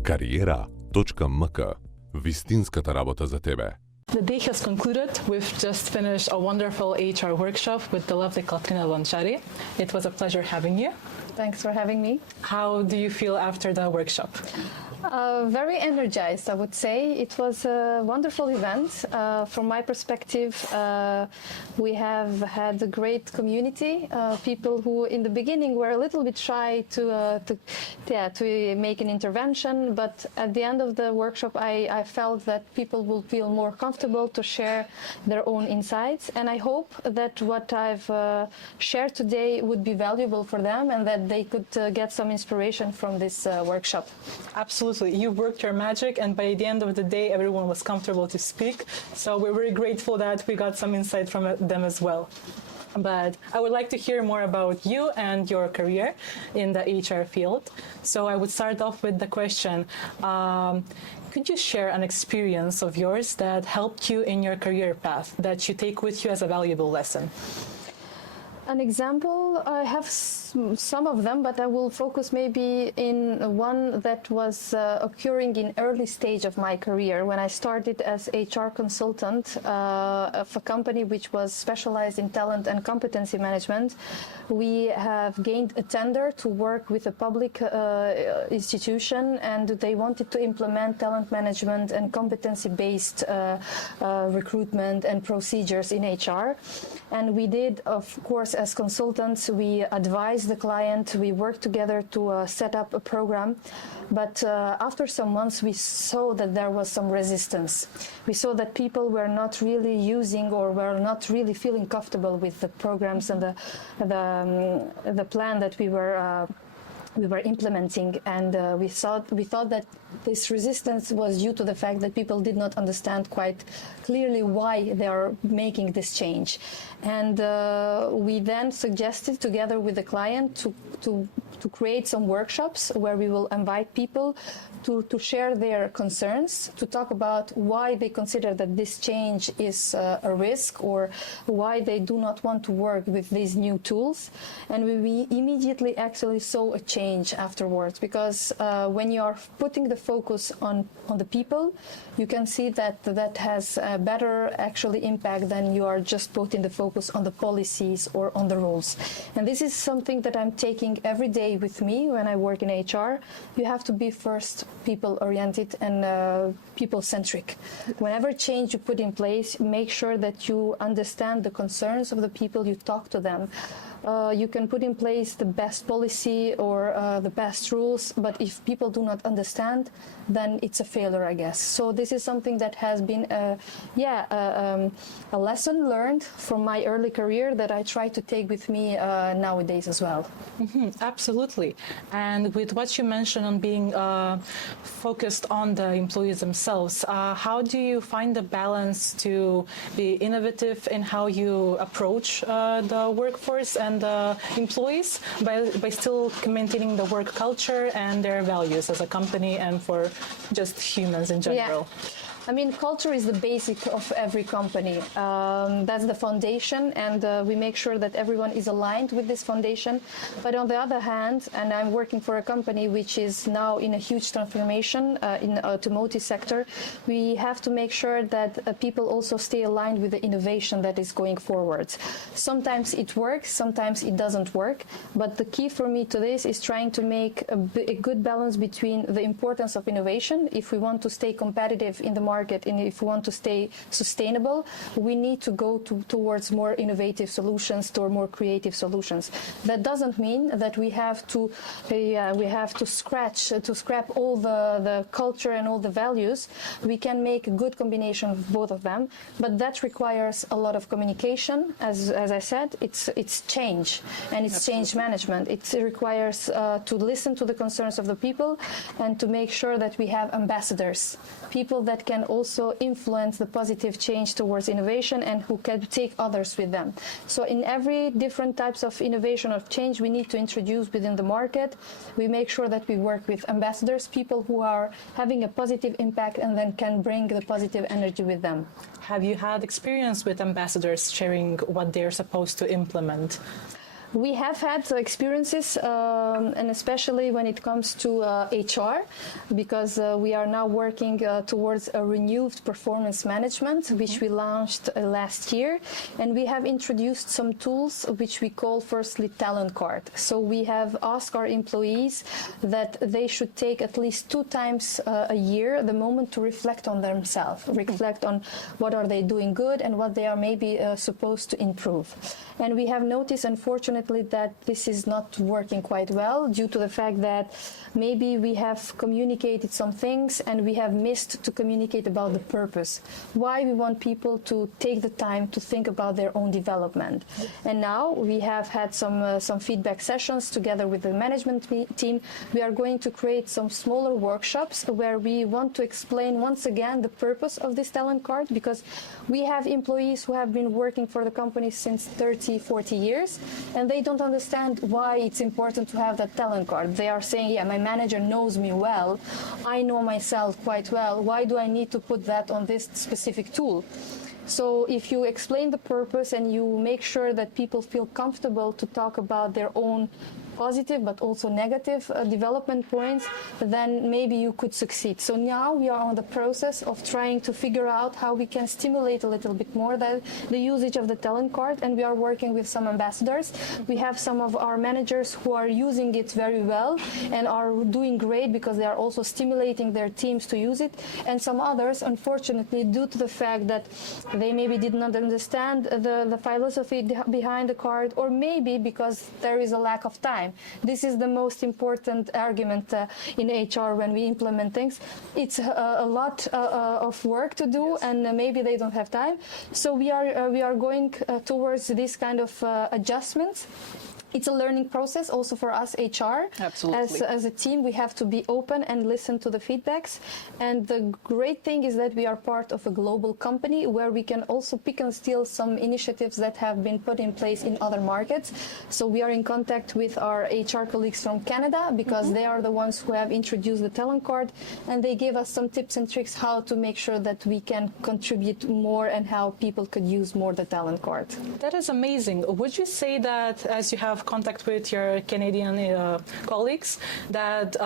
KARIERA.mk Вистинската работа за тебе. The day has concluded. We've just finished a wonderful HR workshop with the lovely Kaltrina Lloncari. It was a pleasure having you. Thanks for having me. How do you feel after the workshop? Very energized, I would say. It was a wonderful event. From my perspective, we have had a great community. People who, in the beginning, were a little bit shy to make an intervention, but at the end of the workshop, I felt that people will feel more comfortable to share their own insights. And I hope that what I've shared today would be valuable for them and that they could get some inspiration from this workshop. Absolutely. You worked your magic, and by the end of the day, everyone was comfortable to speak. So we're very grateful that we got some insight from them as well. But I would like to hear more about you and your career in the HR field. So I would start off with the question, could you share an experience of yours that helped you in your career path that you take with you as a valuable lesson? An example, I have some of them, but I will focus maybe in one that was occurring in early stage of my career when I started as HR consultant of a company which was specialized in talent and competency management. We have gained a tender to work with a public institution, and they wanted to implement talent management and competency-based recruitment and procedures in HR. And we did, of course, as consultants, we advised the client, we worked together to set up a program. But after some months, we saw that there was some resistance. We saw that people were not really using or were not really feeling comfortable with the programs and the plan that we were implementing, and we thought that this resistance was due to the fact that people did not understand quite clearly why they are making this change. And we then suggested, together with the client, to create some workshops where we will invite people to share their concerns, to talk about why they consider that this change is a risk or why they do not want to work with these new tools. And we immediately actually saw a change afterwards, because when you are putting the focus on the people, you can see that has a better actually impact than you are just putting the focus on the policies or on the rules. And this is something that I'm taking every day with me when I work in HR. You have to be first people-oriented and people-centric. Whenever change you put in place, make sure that you understand the concerns of the people, you talk to them. You can put in place the best policy or the best rules, but if people do not understand, then it's a failure, I guess. So this is something that has been a lesson learned from my early career that I try to take with me nowadays as well. Mm-hmm, absolutely. And with what you mentioned on being focused on the employees themselves, how do you find the balance to be innovative in how you approach the workforce and the employees by still maintaining the work culture and their values as a company and for just humans in general? Yeah. I mean, culture is the basic of every company. That's the foundation, and we make sure that everyone is aligned with this foundation. But on the other hand, and I'm working for a company which is now in a huge transformation in the automotive sector, we have to make sure that people also stay aligned with the innovation that is going forward. Sometimes it works, sometimes it doesn't work, but the key for me to this is trying to make a good balance between the importance of innovation. If we want to stay competitive in the market and if we want to stay sustainable, we need to go towards more innovative solutions, toward more creative solutions. That doesn't mean that we have to scrap all the culture and all the values. We can make a good combination of both of them, but that requires a lot of communication. As I said, it's change, and it's change management. It requires to listen to the concerns of the people and to make sure that we have ambassadors, people that can also influence the positive change towards innovation and who can take others with them. So in every different types of innovation or change we need to introduce within the market, we make sure that we work with ambassadors, people who are having a positive impact and then can bring the positive energy with them. Have you had experience with ambassadors sharing what they're supposed to implement? We have had experiences, and especially when it comes to HR, because we are now working towards a renewed performance management, which we launched last year. And we have introduced some tools which we call firstly talent card. So we have asked our employees that they should take at least 2 times a year the moment to reflect on themselves, reflect on what are they doing good and what they are maybe supposed to improve. And we have noticed, unfortunately, that this is not working quite well due to the fact that maybe we have communicated some things and we have missed to communicate about the purpose, why we want people to take the time to think about their own development. And now we have had some feedback sessions together with the management team. We are going to create some smaller workshops where we want to explain once again the purpose of this talent card, because we have employees who have been working for the company since 30, 40 years, and they don't understand why it's important to have that talent card. They are saying, yeah, my manager knows me well, I know myself quite well, why do I need to put that on this specific tool? So if you explain the purpose and you make sure that people feel comfortable to talk about their own positive but also negative development points, then maybe you could succeed. So now we are on the process of trying to figure out how we can stimulate a little bit more the usage of the talent card, and we are working with some ambassadors. We have some of our managers who are using it very well and are doing great because they are also stimulating their teams to use it, and some others, unfortunately, due to the fact that they maybe did not understand the philosophy behind the card, or maybe because there is a lack of time. This is the most important argument in HR when we implement things. It's a lot of work to do, and maybe they don't have time. So we are going towards this kind of adjustments. It's a learning process also for us HR. Absolutely. As a team, we have to be open and listen to the feedbacks. And the great thing is that we are part of a global company where we can also pick and steal some initiatives that have been put in place in other markets. So we are in contact with our HR colleagues from Canada because they are the ones who have introduced the talent card, and they gave us some tips and tricks how to make sure that we can contribute more and how people could use more the talent card. That is amazing. Would you say that as you have contact with your Canadian colleagues, that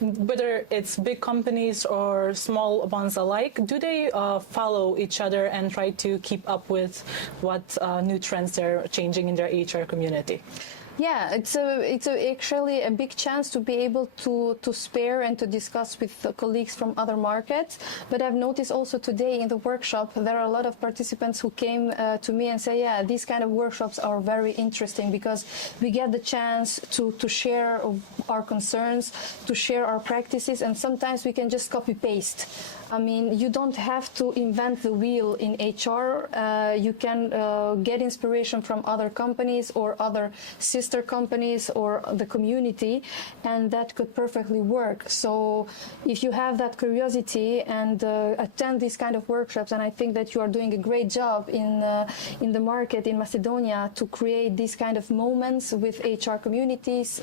whether it's big companies or small ones alike, do they follow each other and try to keep up with what new trends they're changing in their HR community? Yeah, it's actually a big chance to be able to spare and to discuss with colleagues from other markets. But I've noticed also today in the workshop, there are a lot of participants who came to me and say, yeah, these kind of workshops are very interesting because we get the chance to share our concerns, to share our practices, and sometimes we can just copy-paste. I mean, you don't have to invent the wheel in HR. You can get inspiration from other companies or other sister companies or the community, and that could perfectly work. So if you have that curiosity and attend these kind of workshops, and I think that you are doing a great job in the market in Macedonia to create these kind of moments with HR communities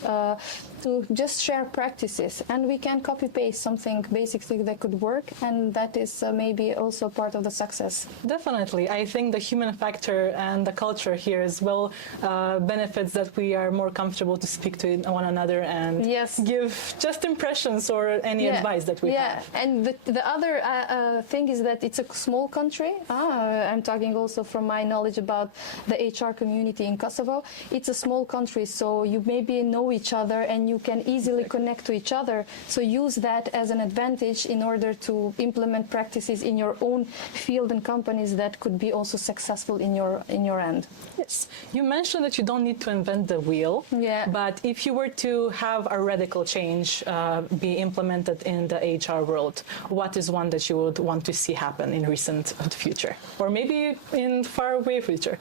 to just share practices, and we can copy-paste something basically that could work, and that is maybe also part of the success. Definitely. I think the human factor and the culture here as well benefits that we are more comfortable to speak to one another and give just impressions or any advice that we have. And the other thing is that it's a small country. I'm talking also from my knowledge about the HR community in Kosovo. It's a small country, so you maybe know each other and you can easily connect to each other. So use that as an advantage in order to implement practices in your own field and companies that could be also successful in your end. Yes. You mentioned that you don't need to invent the wheel, but if you were to have a radical change be implemented in the HR world, what is one that you would want to see happen in recent future, or maybe in far away future?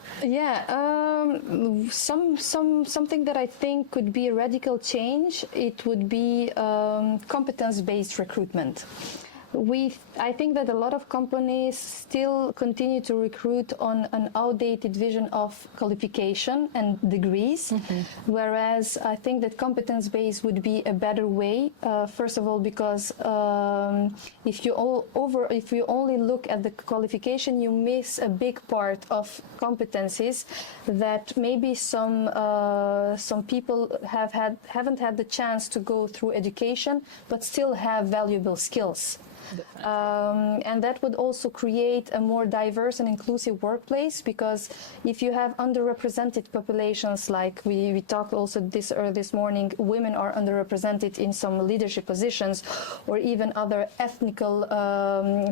Something that I think could be a radical change, it would be competence-based recruitment. I think that a lot of companies still continue to recruit on an outdated vision of qualification and degrees, whereas I think that competence-based would be a better way. First of all, because if you only look at the qualification, you miss a big part of competencies that maybe some people haven't had the chance to go through education, but still have valuable skills. And that would also create a more diverse and inclusive workplace, because if you have underrepresented populations, like we talked also this morning, women are underrepresented in some leadership positions, or even other ethnical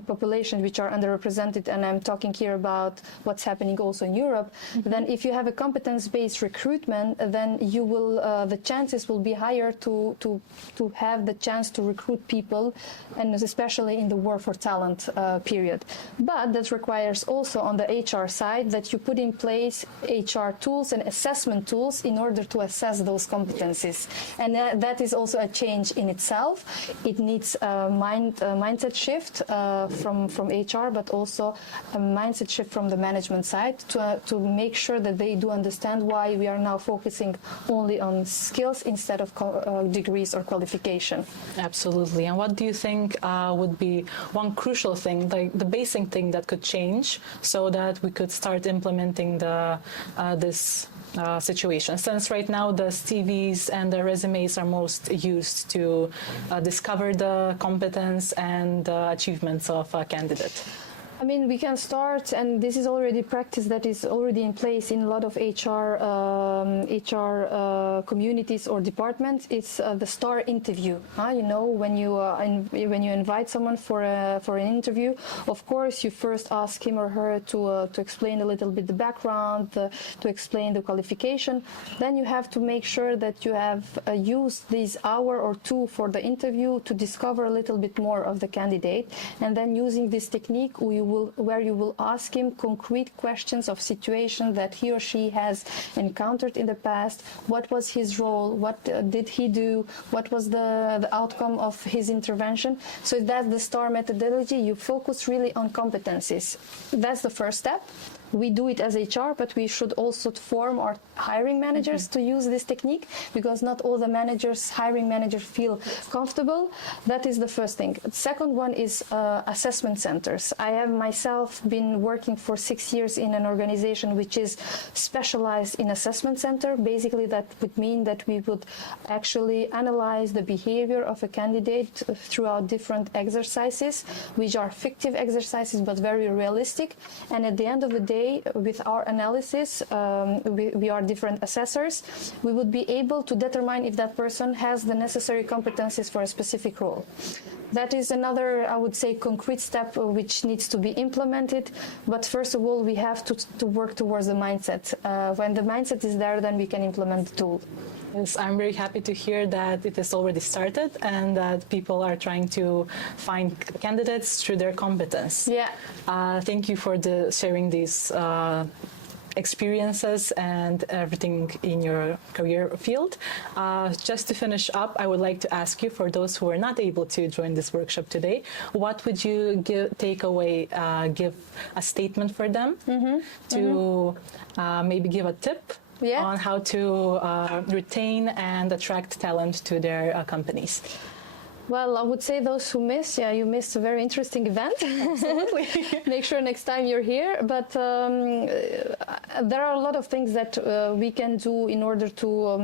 populations which are underrepresented, and I'm talking here about what's happening also in Europe, then if you have a competence-based recruitment, then you will the chances will be higher to have the chance to recruit people, and especially in the war for talent period. But that requires also on the HR side that you put in place HR tools and assessment tools in order to assess those competencies. And that is also a change in itself. It needs a mindset shift from HR, but also a mindset shift from the management side to make sure that they do understand why we are now focusing only on skills instead of degrees or qualification. Absolutely. And what do you think would be one crucial thing, like the basic thing that could change so that we could start implementing this situation? Since right now the CVs and the resumes are most used to discover the competence and achievements of a candidate. I mean, we can start, and this is already practice that is already in place in a lot of HR communities or departments. It's the STAR interview. You know, when you invite someone for an interview, of course, you first ask him or her to explain a little bit the background, to explain the qualification. Then you have to make sure that you have used this hour or two for the interview to discover a little bit more of the candidate, and then using this technique, where you will ask him concrete questions of situation that he or she has encountered in the past. What was his role? What did he do? What was the outcome of his intervention? So that's the STAR methodology. You focus really on competencies. That's the first step. We do it as HR, but we should also form our hiring managers to use this technique, because not all the hiring managers feel comfortable. That is the first thing. The second one is assessment centers. I have myself been working for 6 years in an organization which is specialized in assessment center. Basically, that would mean that we would actually analyze the behavior of a candidate throughout different exercises, which are fictive exercises but very realistic. And at the end of the day, with our analysis, we are different assessors, we would be able to determine if that person has the necessary competencies for a specific role. That is another, I would say, concrete step which needs to be implemented. But first of all, we have to work towards the mindset. When the mindset is there, then we can implement the tool. Yes, I'm very happy to hear that it has already started and that people are trying to find candidates through their competence. Yeah. Thank you for sharing these experiences and everything in your career field. Just to finish up, I would like to ask you, for those who are not able to join this workshop today, what would you take away, give a statement for them to maybe give a tip on how to retain and attract talent to their companies? Well, I would say those who miss, you missed a very interesting event. Absolutely. Make sure next time you're here. But there are a lot of things that we can do in order to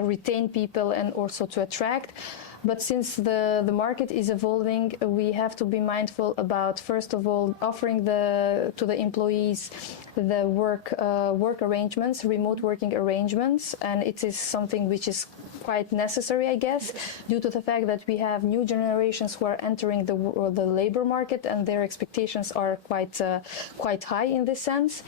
retain people and also to attract. But since the market is evolving, we have to be mindful about, first of all, offering to the employees the work arrangements, remote working arrangements, and it is something which is quite necessary, I guess, due to the fact that we have new generations who are entering the labor market, and their expectations are quite high in this sense.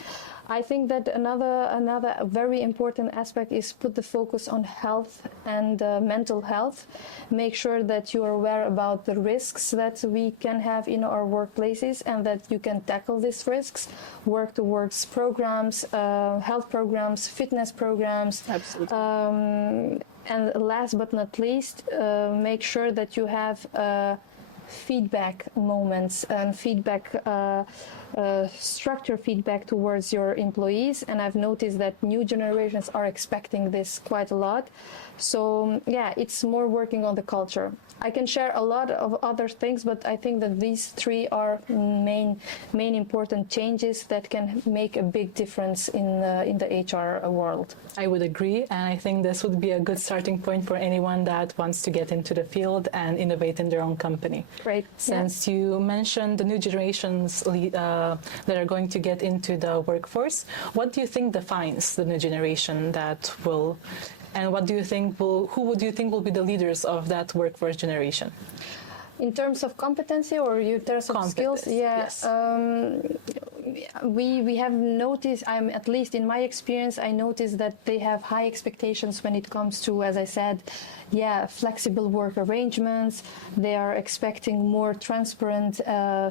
I think that another very important aspect is put the focus on health and mental health. Make sure that you are aware about the risks that we can have in our workplaces and that you can tackle these risks. Work towards programs, health programs, fitness programs. Absolutely. And last but not least, make sure that you have feedback moments and structure feedback towards your employees, and I've noticed that new generations are expecting this quite a lot. So yeah, it's more working on the culture. I can share a lot of other things, but I think that these three are main important changes that can make a big difference in the HR world. I would agree, and I think this would be a good starting point for anyone that wants to get into the field and innovate in their own company. Great. Since you mentioned the new generations that are going to get into the workforce, what do you think defines the new generation that will, and what do you think who would you think will be the leaders of that workforce generation? In terms of competency or in terms of skills? Yeah. Yes. We have noticed, at least in my experience, I noticed that they have high expectations when it comes to, as I said, flexible work arrangements. They are expecting more transparent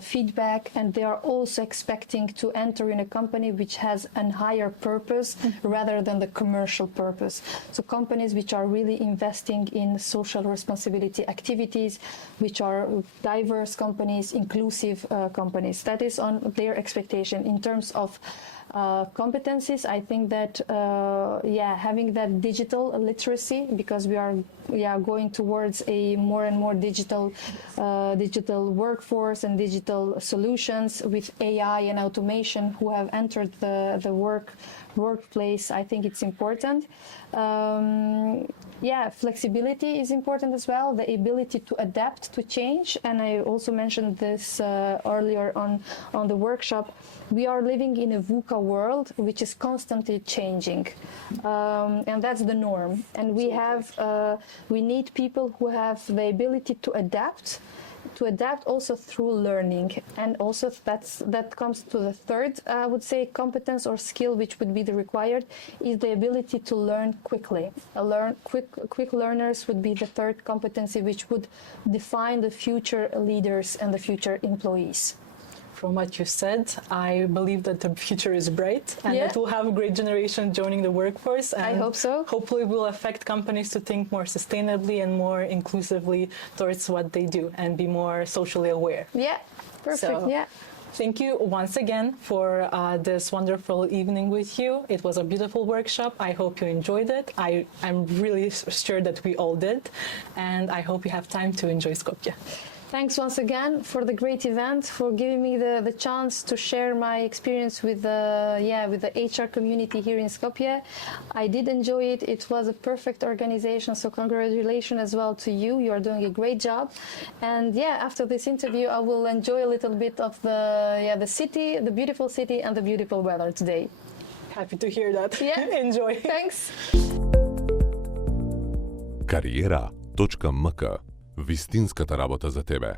feedback, and they are also expecting to enter in a company which has a higher purpose rather than the commercial purpose. So companies which are really investing in social responsibility activities, which are diverse companies, inclusive companies. That is on their expectation. In terms of competencies, I think that having that digital literacy, because we are going towards a more and more digital workforce and digital solutions with AI and automation who have entered the workplace. I think it's important. Flexibility is important as well, the ability to adapt to change. And I also mentioned this earlier on the workshop. We are living in a VUCA world which is constantly changing, and that's the norm. And we need people who have the ability to adapt also through learning. And also that comes to the third, I would say, competence or skill which would be the required, is the ability to learn quickly. Quick learners would be the third competency which would define the future leaders and the future employees. From what you said, I believe that the future is bright and that we'll have a great generation joining the workforce. And I hope so. Hopefully will affect companies to think more sustainably and more inclusively towards what they do and be more socially aware. Yeah, perfect. So, thank you once again for this wonderful evening with you. It was a beautiful workshop. I hope you enjoyed it. I'm really sure that we all did. And I hope you have time to enjoy Skopje. Thanks once again for the great event, for giving me the chance to share my experience with the HR community here in Skopje. I did enjoy it. It was a perfect organization, so congratulations as well to you. You are doing a great job. And after this interview, I will enjoy a little bit of the city, the beautiful city and the beautiful weather today. Happy to hear that. Enjoy. Thanks. KARIERA.mk Вистинската работа за тебе.